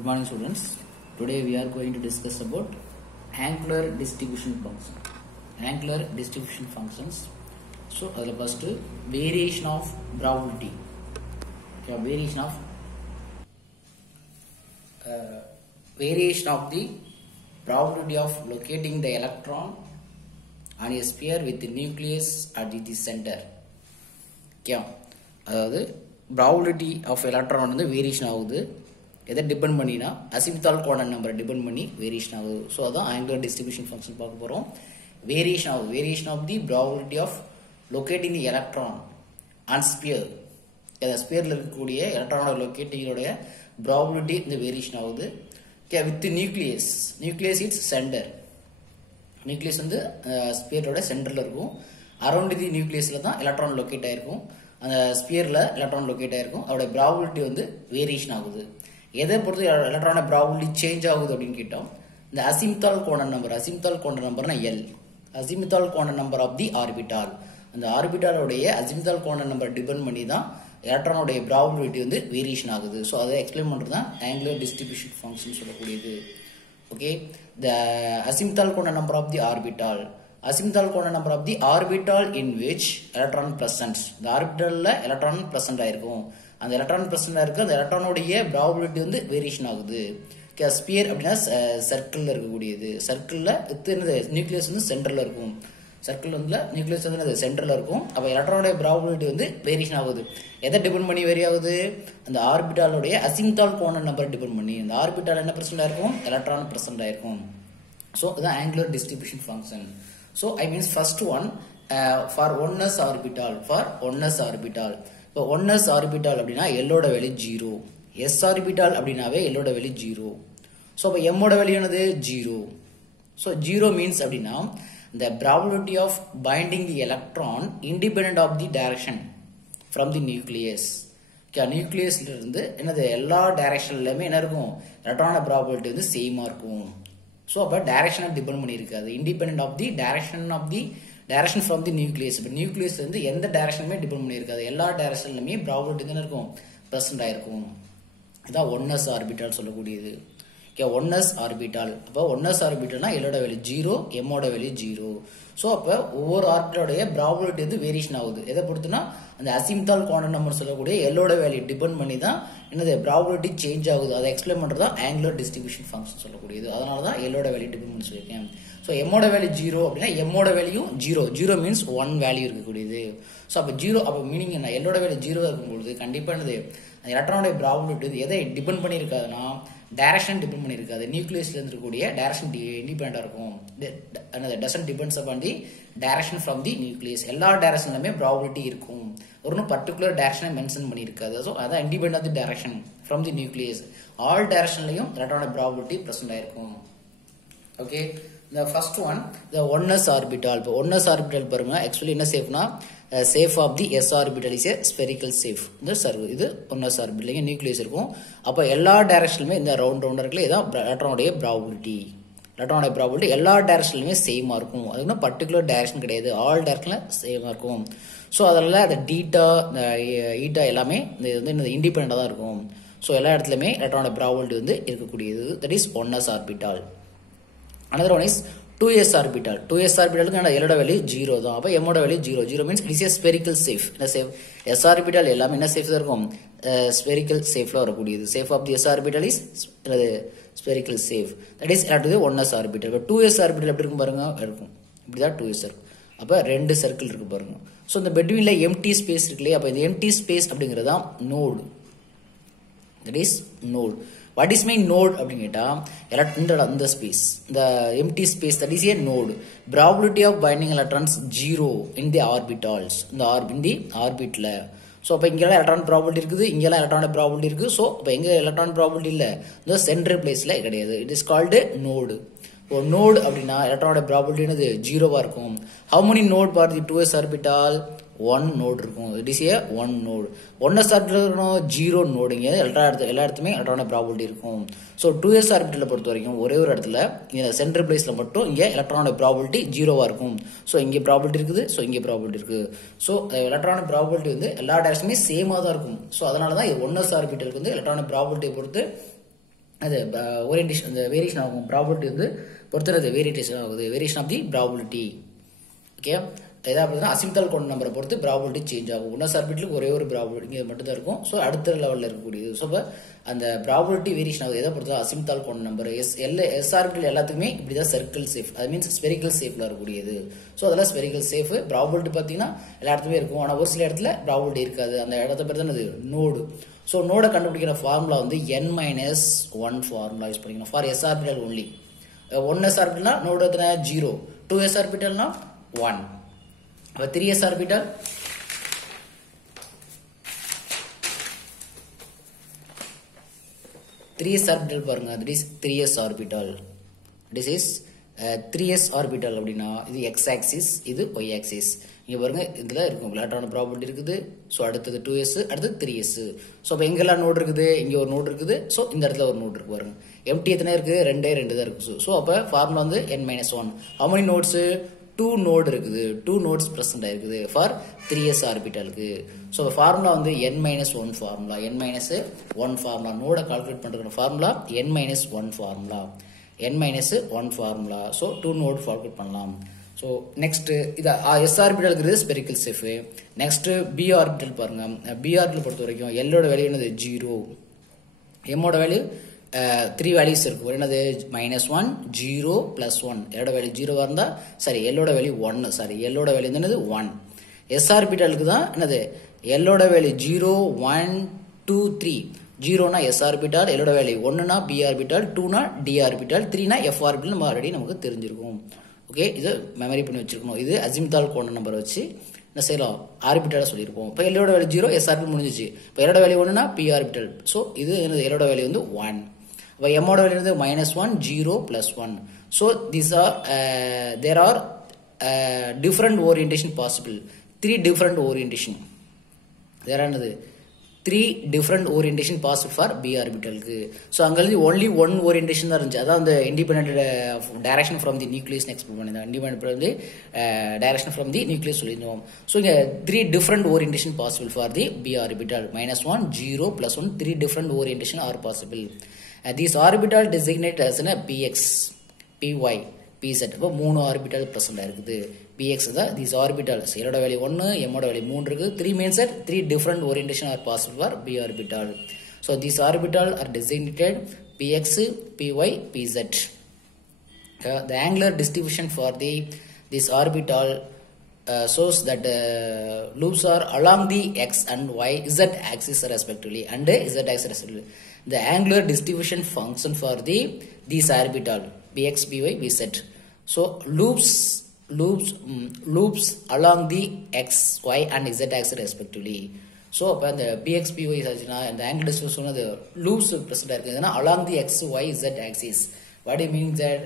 Good morning students. Today we are going to discuss about angular distribution function. Angular distribution functions. So first variation of probability. Okay, variation of the probability of locating the electron on a sphere with the nucleus at the center. Okay, probability of electron வந்து variation ஆகுது. எதை depend பண்ணினா azimuthal quantum நம்பரை depend பண்ணி variation ஆகுது. So அதான் angular distribution function பார்க்க போகிறோம். Variation of the probability of locating the electron and sphere. அந்த ஸ்பியரில் இருக்கக்கூடிய எலக்ட்ரானோட லொக்கேட்டிங்கோடைய ப்ராபபிலிட்டி இந்த வேரியேஷன் ஆகுது. With nucleus its centre. Nucleus வந்து ஸ்பியரோட சென்டரில் இருக்கும். அரௌண்ட் தி நியூக்ளியஸில் தான் எலக்ட்ரான் லொக்கேட் ஆயிருக்கும். அந்த ஸ்பியரில் எலக்ட்ரான் லொக்கேட் ஆயிருக்கும். அதோட ப்ராபபிலிட்டி வந்து வேரியேஷன் ஆகுது. எதை பொறுத்து எலக்ட்ரான ப்ராபபிலிட்டி சேஞ்ச் ஆகுது அப்படின்னு கேட்டோம். இந்த அசிமுத்தால் குவாண்டம் நம்பர்னா L. Azimuthal quantum number of the orbital. அந்த ஆர்பிட்டாலோடைய அசிமுத்தால் குவாண்டம் நம்பர் டிபெண்ட் பண்ணி தான் எலக்ட்ரானோடைய ப்ராபபிலிட்டி வந்து வேரியேஷன் ஆகுது. ஸோ அதை எக்ஸ்பிளைன் பண்ணுறது தான் ஆங்குலர் டிஸ்ட்ரிபியூஷன் ஃபங்க்ஷன் சொல்லக்கூடியது. Okay, the azimuthal quantum number of the orbital. Azimuthal quantum number of the orbital in which electron present. இந்த ஆர்பிட்டாலில் எலக்ட்ரான் பிரசன்ட் ஆயிருக்கும். அந்த எலக்ட்ரான் பிரசன்ட் இருக்கு. அந்த எலக்ட்ரானோடைய ப்ராபபிலிட்டி வந்து வேரியேஷன் ஆகுது. ஸ்பியர் அப்படின்னா சர்க்கிள்ல இருக்கக்கூடியது. சர்க்கிள்ல நியூக்ளியஸ் வந்து சென்டர்ல இருக்கும். சர்க்கிள் வந்து நியூக்ளியஸ் வந்து சென்டர்ல இருக்கும். அப்ப எலக்ட்ரானோட ப்ராபபிலிட்டி வந்து வேரியேஷன் ஆகுது. எதை டிபெண்ட் பண்ணி வேரி ஆகுது? அந்த ஆர்பிட்டாலோடைய அசிமுத்தால் குவாண்டம் நம்பர் டிபெண்ட் பண்ணி. அந்த ஆர்பிட்டால் என்ன பிரசன்ட் ஆயிருக்கும்? எலக்ட்ரான் பிரசன்ட் ஆயிருக்கும். ஸோ இதுதான் angular distribution function. So I means first one for oneness orbital. இப்போ ஒன்னஸ் ஆர்பிட்டால் அப்படின்னா எல்லோட வேல்யூ 0. எஸ் ஆர்பிட்டால் அப்படின்னாவே எல்லோட வேல்யூ 0. ஸோ அப்போ எம்மோட வேல்யூ என்னது 0. ஸோ 0 மீன்ஸ் அப்படின்னா the probability of binding the electron independent of the direction from the nucleus. நியூக்ளியஸ்ல இருந்து என்னது எல்லா டைரக்ஷன்லயுமே என்ன இருக்கும்? எலக்ட்ரானோட ப்ராபபிலிட்டி வந்து சேமா இருக்கும். ஸோ அப்போ டைரக்ஷனை டிபெண்ட் பண்ணி இருக்காது. Independent of the direction from the nucleus. இப்போ நியூக்ளியஸ் வந்து எந்த டைரக்ஷனுமே டிபெண்ட் பண்ணி இருக்காது. எல்லா டைரக்ஷன்லயுமே ப்ராபபிலிட்டி என்ன இருக்கும்? பிரசன்ட் ஆயிருக்கும். இதான் ஒன்னஸ் ஆர்பிட்டால் சொல்லக்கூடியது. Oneness orbital. அப்போ ஒன்னஸ் ஆர்பிட்டால்னா எல்லோட வேல்யூ 0, எம்மோட வேல்யூ 0. ஸோ அப்போ ஒவ்வொரு ஆர்பிட்டாலோடைய ப்ராபபிலிட்டி வந்து வேரியேஷன் ஆகுது. எதை பொறுத்துனா அந்த அசிமுத்தால் குவாண்டம் நம்பர் சொல்லக்கூடிய எல்லோட வேல்யூ டிபெண்ட் பண்ணி தான் என்னது ப்ராபபிலிட்டி சேஞ்ச் ஆகுது. அதை எக்ஸ்பிளைன் பண்றது தான் ஆங்குலர் டிஸ்ட்ரிபியூஷன் ஃபங்க்ஷன் சொல்லக்கூடியது. அதனால தான் எல்லோட வேல்யூ டிபெண்ட் பண்ணி சொல்லியிருக்கேன். ஸோ எம்மோட வேல்யூ 0 அப்படின்னா எம்மோட வேல்யூ 0 மீன்ஸ் 1 வேல்யூ இருக்கக்கூடியது. ஸோ அப்போ 0 அப்போ மீனிங் என்ன? எல்லோட வேல்யூ 0 இருக்கும்பொழுது கண்டிப்பாக என்னது அந்த எலக்ட்ரானோட ப்ராபபிலிட்டி எதை டிபெண்ட் பண்ணியிருக்காதுன்னா டைரக்ஷன் டிபெண்ட் பண்ணியிருக்காது. நியூக்ளியஸ்ல இருக்கக்கூடிய டைரக்ஷன் இண்டிபெண்டா இருக்கும். Doesn't depends upon the direction from the nucleus. எல்லா டைரக்ஷன்லயுமே ப்ராபபிலிட்டி இருக்கும். ஒரு பர்டிகுலர் டைரக்ஷனை மென்ஷன் பண்ணியிருக்காது. ஸோ அதான் independent of the direction from the nucleus. All டைரக்ஷன்லையும் எலக்ட்ரானோட ப்ராபபிலிட்டி பிரசன்ட் ஆயிருக்கும். Okay, the first one the oneness orbital. இப்போ oneness orbital பாருங்க, ஆக்சுவலி என்ன சேஃப்னா shape of the s orbital is a spherical safe. இந்த சர்வ் இது oneness orbital நியூக்ளியஸ் இருக்கும். அப்போ எல்லா டைரக்ஷன்லயுமே இந்த ரவுண்ட் இருக்குல்ல, இதான் எலக்ட்ரானோட ப்ராபபிலிட்டி. எலக்ட்ரானோட ப்ராபபிலிட்டி எல்லா டைரக்ஷன்லயுமே சேமா இருக்கும். அதுக்கு பர்டிகுலர் டைரக்ஷன் கிடையாது. ஆல் டைரக்ஷன்ல சேமா இருக்கும். ஸோ அதனால அந்த டீட்டா ஈட்டா எல்லாமே இந்த இண்டிபெண்டா தான் இருக்கும். ஸோ எல்லா இடத்துலயுமே எலக்ட்ரானோட ப்ராபபிலிட்டி வந்து இருக்கக்கூடியது. That is oneness orbital. Another one is 2s orbital. 2s orbital எல்லோட வேல்யூ 0 தான். அப்போ எம்மோட value 0 means it is a spherical safe. என்ன சேஃப்? s orbital எல்லாமே என்ன சேஃப் தான் இருக்கும்? spherical safe ல வரக்கூடியது. Shape of the s orbital is spherical safe. That is oneness orbital. இப்போ 2s orbital எப்படி இருக்கும் பாருங்க, இருக்கும் இப்படிதான் 2s இருக்கும். அப்போ 2 சர்க்கிள் இருக்கு பாருங்க. ஸோ இந்த பெட்வீன்ல எம்டி ஸ்பேஸ் இருக்கு இல்லையா? அப்போ இந்த எம்டி ஸ்பேஸ் அப்படிங்கிறது தான் node. That is node. What is my node அப்படின்னு கேட்டா இந்த ஸ்பேஸ், இந்த empty space, that is a node. Probability of finding electrons 0 in the orbitals. இந்த ஆர்பிட்ல. ஸோ அப்போ இங்கெல்லாம் எலக்ட்ரான் ப்ராபபிலிட்டி இருக்குது, இங்கெல்லாம் எலக்ட்ரான் ப்ராபபிலிட்டி இருக்கு. ஸோ இப்போ எங்க எலக்ட்ரான் ப்ராபபிலிட்டி இல்லை, இந்த சென்ட்ரல் பிளேஸ்ல கிடையாது. It is called node. ஒரு நோடு அப்படின்னா எலக்ட்ரானோட ப்ராபபிலிட்டி என்னது 0வா இருக்கும். How many node for the 2s orbital? 1 node இருக்கும். It is a 1 node. One s orbital 0 node. இங்கே எல்லா இடத்துலையுமே எலக்ட்ரானோட ப்ராபபிலிட்டி இருக்கும். ஸோ 2s ஆர்பிட்டலை பொறுத்த வரைக்கும் ஒரே ஒரு இடத்துல இந்த சென்ட்ரல் பிளேஸ்ல மட்டும் இங்கே எலக்ட்ரானோட ப்ராபபிலிட்டி 0வா இருக்கும். ஸோ இங்கே ப்ராபபிலிட்டி இருக்குது, ஸோ இங்கே ப்ராபபிலிட்டி இருக்கு. ஸோ எலக்ட்ரானிக் ப்ராபபிலிட்டி வந்து எல்லா டைரக்ஷனுமே சேமா தான் இருக்கும். ஸோ அதனால தான் ஒன்னஸ் ஆர்பிட்டலுக்கு வந்து எலக்ட்ரானிக் ப்ராபபிலிட்டியை பொறுத்து அது ஓரியன்டேஷன் அந்த வேரியேஷன் ஆகும் ப்ராபபிலிட்டி வந்து பொறுத்தது வேரியேஷன் ஆகுது variation of the probability okay எதாவது பார்த்தீங்கன்னா அசிம்தால் கோண நம்பரை பொறுத்து ப்ராபபிலிட்டி சேஞ்ச் ஆகும் ஒன்னா ஆர்பிட்டலுக்கு ஒரே ஒரு ப்ராபபிலிட்டி இங்கே மட்டும் தான் இருக்கும் ஸோ அடுத்த லெவலில் இருக்கக்கூடியது ஸோ இப்போ அந்த ப்ராபபிலிட்டி வேரியேஷன் ஆகுது எதை பொறுத்து அசிம்தால் கோண நம்பர் எஸ் ஆர்பிட்டல் எல்லாத்துக்குமே இப்படி தான் சர்க்கிள் சேஃப் அது மீன்ஸ் ஸ்பெரிக்கல் சேஃப்ல இருக்கக்கூடியது ஸோ அதெல்லாம் ஸ்பெரிக்கல் சேஃப் ப்ராபபிலிட்டி பார்த்தீங்கன்னா எல்லா இடத்துலையும் இருக்கும் ஆனால் ஒரு சில இடத்துல ப்ராபபிலிட்டி இருக்காது அந்த இடத்த பேர் தான் அது நோடு ஸோ நோடை கண்டுபிடிக்கிற ஃபார்முலா வந்து n-1 ஃபார்முலா யூஸ் பண்ணிக்கணும் for S orbital only 1s ஆர்பிட்டல்னா நோடு எத்தனை 0 2s ஆர்பிட்டல்னா 1 அப்போ 3s ஆர்பிட்டல் பாருங்க that is 3s orbital this is 3s orbital அப்படின்னா இது x ஆக்சிஸ் இது y ஆக்சிஸ் இங்க பாருங்க இதுல இருக்கும் எலக்ட்ரான் ப்ராபபிலிட்டி இருக்குது ஸோ அடுத்தது 2s அடுத்தது 3s ஸோ அப்போ எங்கெல்லாம் நோடு இருக்குது இங்க ஒரு நோடு இருக்குது ஸோ இந்த இடத்துல ஒரு நோடு இருக்கு பாருங்க எம்டி எத்தனை இருக்கு 2 தான் இருக்கு ஸோ அப்போ ஃபார்முலா வந்து n-1 how many nodes 2 node இருக்குது 2 nodes present ஆயிருக்குது ஃபார் 3s ஆர்பிட்டலுக்கு ஸோ ஃபார்முலா வந்து n-1 ஃபார்முலா n-1 ஃபார்முலா நோட கால்குலேட் பண்றதுக்கு formula n-1 formula n-1 formula so 2 node calculate பண்ணலாம் ஸோ நெக்ஸ்ட் இது எஸ் ஆர்பிட்டலுக்கு spherical shape next P orbital பாருங்க பி ஆர்பிட்டல் பொறுத்த வரைக்கும் எல்லோட வேல்யூ என்னது 0 எம்மோட வேல்யூ 3 வேல்யூஸ் இருக்கும் என்னது -1 0 +1 எல்லோட வேல்யூ 0 இருந்தா சரி எல்லோட வேல்யூ 1 சாரி எல்லோட வேல்யூ என்னது 1 எஸ் ஆர்பிட்டலுக்கு தான் என்னது எல்லோட வேல்யூ 0 1 2 3 0 எஸ் ஆர்பிட்டல் எல்லோட value 1 P orbital 2 D orbital 3 F orbital நம்ம ஆல்ரெடி நமக்கு தெரிஞ்சிருக்கும் ஓகே இது மெமரி பண்ணி வச்சிருக்கணும் இது அசிம்தால் கோண நம்பர் வச்சு என்ன செய்யலாம் ஆர்பிட்டலா சொல்லியிருப்போம் இப்போ எல்லோட வேல்யூ 0 எஸ் ஆர்பிட்டல் முடிஞ்சிச்சு இப்போ எல்லோட வேல்யூ 1 பி ஆர்பிட்டல் ஸோ இது எல்லோட வேல்யூ வந்து 1 இப்போ எம்மோட வேல்யூ வந்து -1 0 +1 so these are there are different orientation possible 3 different orientation வேற என்னது 3 different orientation possible for B ஆர்பிட்டலுக்கு ஸோ அங்கே only one orientation தான் இருந்துச்சு அதான் அந்த independent direction from the nucleus explain பண்ணியிருந்தோம் independent from the direction from the nucleus சொல்லியிருந்தோம் ஸோ இங்கே 3 different orientation possible for the B orbital -1 0 +1 3 different orientation are possible these orbital designated as px py pz அப்போ 3 orbital present இருக்குது px தான் these orbitals எல்லோட value 1 எம்மோட value 3 இருக்கு 3 means that 3 different orientation are possible for b orbital so these orbital are designated px py pz the angular distribution for this orbital shows that loops are along the x and y z axis respectively and z axis respectively the angular distribution function for these orbital px py pz so loops along the x y and z axis respectively so அப்ப அந்த px py ஆச்சுனா அந்த angle distribution சொன்னது loops present இருக்குதுனா along the x y z axis what do you mean that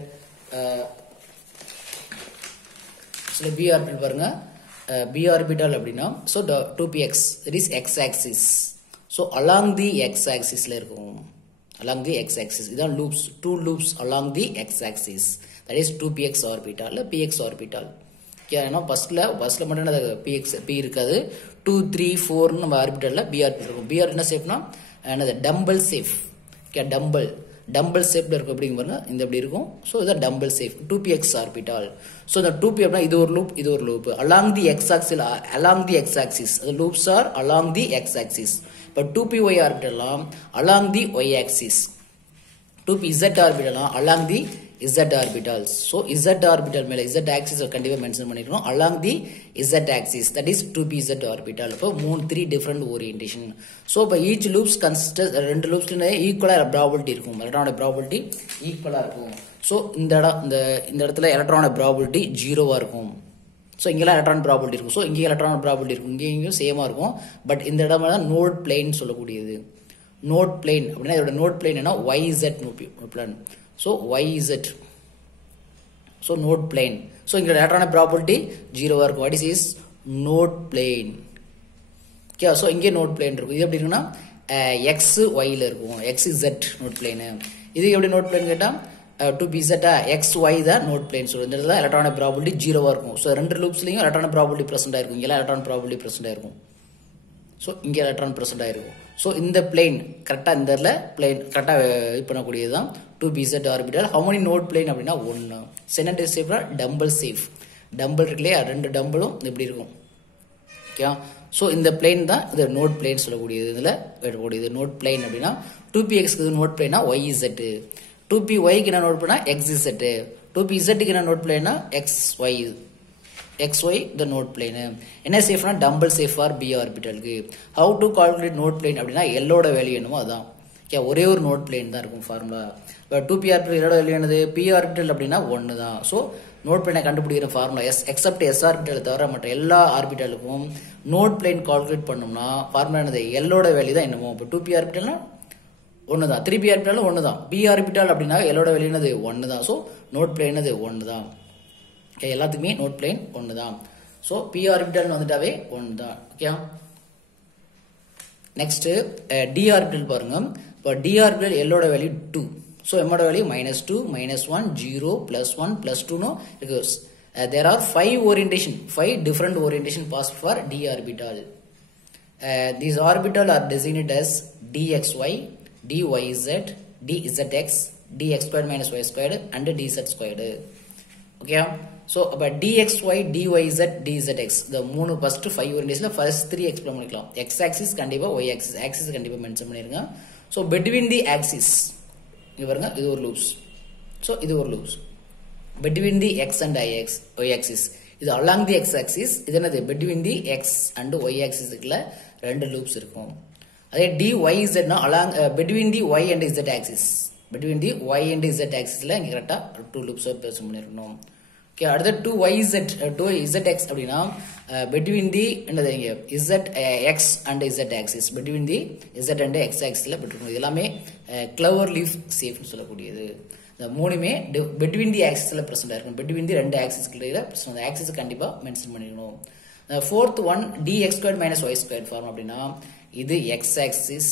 so b orbital பாருங்க b orbital அப்படினா so 2px it is x axis so along the x axis ல இருக்கும் along the x axis இதான் loops two loops along the x axis that is 2px orbital இல்ல px orbital ஏன்னா பஸ்ல மட்டும் அது px p இருக்காது 2 3 4 நம்ம ஆர்பிட்டல்ல b ஆர்பிட்டல் இருக்கும் b ஆர்பிட்டல் என்ன சேஃப்னா என்னது டம்பிள் சேஃப் டம்பிள் சேஃப்ல இருக்கும் அப்படிங்க பாருங்க இந்த இப்படி இருக்கும் சோ இது tumble safe 2px orbital so இந்த 2p அப்படினா இது ஒரு loop along the x axis the loops are along the x axis but 2py orbital along the y axis 2pz orbital along the z orbitals so z orbital மேல z axis கண்டிப்பா mention பண்ணிருக்கோம் along the z axis that is 2pz orbital அப்ப 3 different orientation so by each loops consists ரெண்டு loopsல ஈக்குவலா probability இருக்கும் எலக்ட்ரானோட probability ஈக்குவலா இருக்கும் so இந்த இடத்துல எலக்ட்ரானோட probability 0வா இருக்கும் so இங்கலாம் எலக்ட்ரான் probability இருக்கும் so இங்க எலக்ட்ரான் probability இருக்கும் இங்கேயும் சேமா இருக்கும் பட் இந்த இடமா தான் நோட் பிளேன் சொல்லக்கூடியது நோட் பிளேன் அப்படினா இதோட நோட் பிளேன் என்ன yz node plane so yz so node plane so இங்க electron probability 0 வா இருக்கும் what is node plane okay so இங்க node plane இருக்கும் இது எப்படி இருக்குனா x y ல இருக்கும் xz node plane இது எப்படி node plane கேட்டா 2pz x y தான் node plane சொல்றோம் இந்த இடத்துல electron probability 0 வா இருக்கும் so ரெண்டு லூப்ஸ்லயும் electron probability present ஆ இருக்கும் இங்க electron probability present ஆ இருக்கும் ஸோ இங்கே எலக்ட்ரான் ப்ரெசென்ட் ஆயிருக்கும். ஸோ இந்த பிளேன் கரெக்டாக இந்த இடத்துல பிளேன் கரெக்டாக இது பண்ணக்கூடியது தான் 2pz orbital. How many node plane அப்படின்னா 1. செகண்ட் சேஃப்னா டம்பிள் சேஃப். டம்பிள் இருக்கு இல்லையா, 2 டம்பிளும் இப்படி இருக்கும். ஓகே, ஸோ இந்த பிளேன் தான் இது நோட் பிளேன் சொல்லக்கூடியது. இதில் எடுக்கக்கூடியது நோட் பிளேன் அப்படின்னா 2pxக்கு நோட் பிளேனா yz, 2pyக்கு என்ன நோட் பிளேனா xz, 2pzக்கு என்ன நோட் பிளேனா xy the node plane. என்ன சேஃப்னா டம்பிள் சேஃப் ஃபார் b ஆர்பிட்டலுக்கு. How to calculate node plane அப்படின்னா எல்லோட வேல்யூ என்னமோ அதான். ஓகே, ஒரே ஒரு நோட் பிளேன் தான் இருக்கும் ஃபார்முலா. இப்போ 2p ஆர்பிட்டல் எல்லோட வேல்யூ என்னது, p ஆர்பிட்டல் அப்படின்னா 1 தான். ஸோ நோட் பிளேனை கண்டுபிடிக்கிற ஃபார்முலா எக்ஸப்ட் s ஆர்பிட்டல் தவிர மற்ற எல்லா ஆர்பிட்டலுக்கும் நோட் பிளேன் கால்குலேட் பண்ணோம்னா ஃபார்முலா என்னது, எல்லோட வேல்யூ தான் என்னமோ. இப்போ 2p ஆர்பிட்டல்னா 1 தான், 3p ஆர்பிட்டலும் 1 தான், p ஆர்பிட்டல் அப்படின்னா எல்லோட வேல்யூ என்னது 1 தான். ஸோ நோட் பிளேன் என்னது 1 தான். ஓகே, எல்லாத்துக்குமே நோட் பிளேன் 1 தான். ஸோ p ஆர்பிட்டல் வந்துட்டாவே 1 தான். ஓகே, நெக்ஸ்ட் d ஆர்பிட்டல் பாருங்க. இப்போ d ஆர்பிட்டல் எல்லோட வேல்யூ 2. ஸோ m ஓட வேல்யூ -2, -1, 0, +1, +2 னோ இருக்கு. there are 5 orientation, 5 different orientation possible for d orbital. These orbital are designated as dxy, dyz, dzx, dx squared minus y squared and dz squared. Okay, so about dxy, dyz, dzx the மூணு first 5 orientation first 3 explain பண்ணிக்கலாம். x axis கண்டிப்பா y axis, axis கண்டிப்பா mention பண்ணிருங்க. so between the axis இங்க பாருங்க, இது ஒரு loops. so இது ஒரு loops between the x and y axis. இது along the x axis, இது என்னது between the x and y axis க்குள்ள ரெண்டு லூப்ஸ் இருக்கும். அதே dyz னா along between the y and z axis, between the y and z axis ல இங்க கரெக்ட்டா 2 லூப்ஸ் மென்ஷன் பண்ணிருக்கணும். ஓகே, அடுத்து 2zx அப்படின்னா between the என்னது இங்க zx and z axis, between the z and x axis ல போட்டுக்கணும். இது எல்லாமே clover leaf shape னு சொல்லக்கூடியது. இந்த மூணுமே between the axis ல பிரசன்ட் இருக்கும். between the ரெண்டு axis க்குள்ள பிரசன்ட், அந்த axis கண்டிப்பா மென்ஷன் பண்ணிக்கணும். fourth one dx squared minus y squared form அப்படின்னா இது x axis,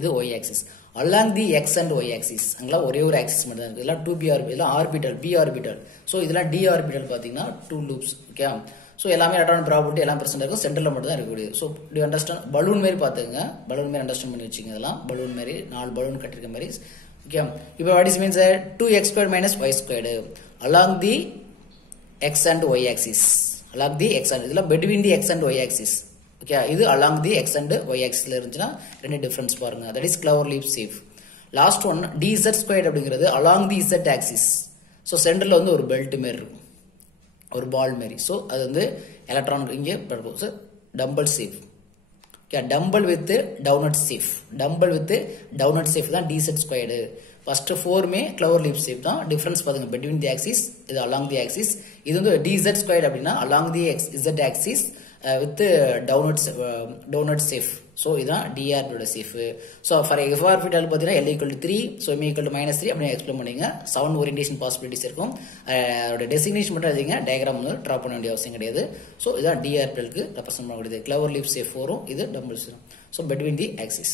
இது y axis. along the x and y axis அங்கலாம் ஒரே ஒரு axis மட்டும் தான் இருக்கு. இதெல்லாம் 2p ஆர்பிட்டல், இதெல்லாம் ஆர்பிட்டல் p ஆர்பிட்டல். சோ இதெல்லாம் d ஆர்பிட்டல் பாத்தீங்கன்னா 2 லூப்ஸ். ஓகே, சோ எல்லாமே எலக்ட்ரான் ப்ராபபிலிட்டி எல்லாம் பிரசன்ட் இருக்கும். சென்டர்ல மட்டும் தான் இருக்கக்கூடிய. சோ டு அண்டர்ஸ்டாண்ட் பலூன் மாதிரி பாத்துங்க, பலூன் மாதிரி அண்டர்ஸ்டாண்ட் பண்ணி வச்சுங்க. இதெல்லாம் பலூன் மாதிரி 4 பலூன் கட்டிருக்க மாதிரி. ஓகே, இப்போ what is means 2x squared minus y squared along the x and y axis, along the x and இதெல்லாம் between the x and y axis. Okay, இது along the x and y axis ல இருந்துச்சுனா ரெண்டு difference பாருங்க. that is clover leaf shape. Last one dz squared அப்படிங்கிறது along the z axis. So சென்டர்ல வந்து ஒரு பெல்ட் மாதிரி இருக்கும், ஒரு பால் மாதிரி. சோ அது வந்து எலக்ட்ரான் இங்கே படுக்கும். So dumbbell shape. Okay, dumbbell with doughnut shape, dumbbell with doughnut shape தான் dz squared. ஃபர்ஸ்ட் 4மே clover leaf shape தான். டிஃபரன்ஸ் பாருங்க, between the axis, இது along the axis. இது வந்து dz squared அப்படினா along the z axis with downward safe. So இதான் d ஆர்பிட்டலோட shape. So for f orbital பாத்தீங்கன்னா l equal to 3, so m equal to -3 அப்படி எக்ஸ்பிளைன் பண்ணீங்க. 7 ஓரியன்டேஷன் பாசிபிலிட்டிஸ் இருக்கும். அதோட டெசிக்னேஷன் மட்டும் எழுதிங்க, டயகிராம் வந்து டிரா பண்ண வேண்டிய அவசியம் கிடையாது. so இதான் d ஆர்பிட்டலுக்கு ரெப்ரசன்ட் பண்ணக்கூடியது. clover leaf shape வரும், இது dumbbells. so between the axis.